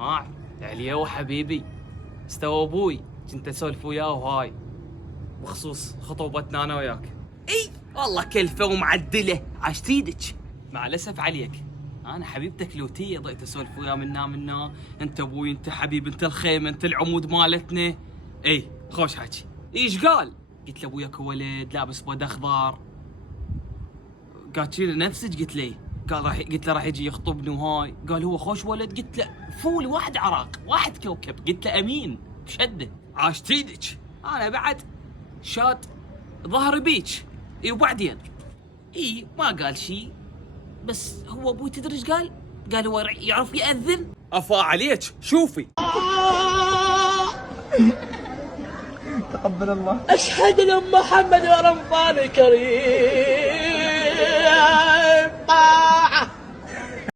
عليا وحبيبي استوى ابوي، كنت اسولف وياه وهاي بخصوص خطوبتنا انا وياك. اي والله كلفه ومعدله عاشت ايدك. مع الاسف عليك، انا حبيبتك لوتيه ضيت اسولف وياه منا انت ابوي، انت حبيب، انت الخيمه، انت العمود مالتنا. اي خوش حكي. ايش قال؟ قلت له ابوياك ولد لابس بود اخضر. قالت لي نفسك؟ قلت لي قلت له راح يجي يخطبني وهاي. قال هو خوش ولد. قلت له فول واحد عراق واحد كوكب. قلت له امين بشده. عاشت ايدك. انا بعد شاد ظهري بيك. اي وبعدين اي ما قال شيء، بس هو ابوي تدري ايش قال؟ قال هو يعرف يأذن. افا عليك شوفي. تقبل الله. أشهد أن محمد رمضان كريم.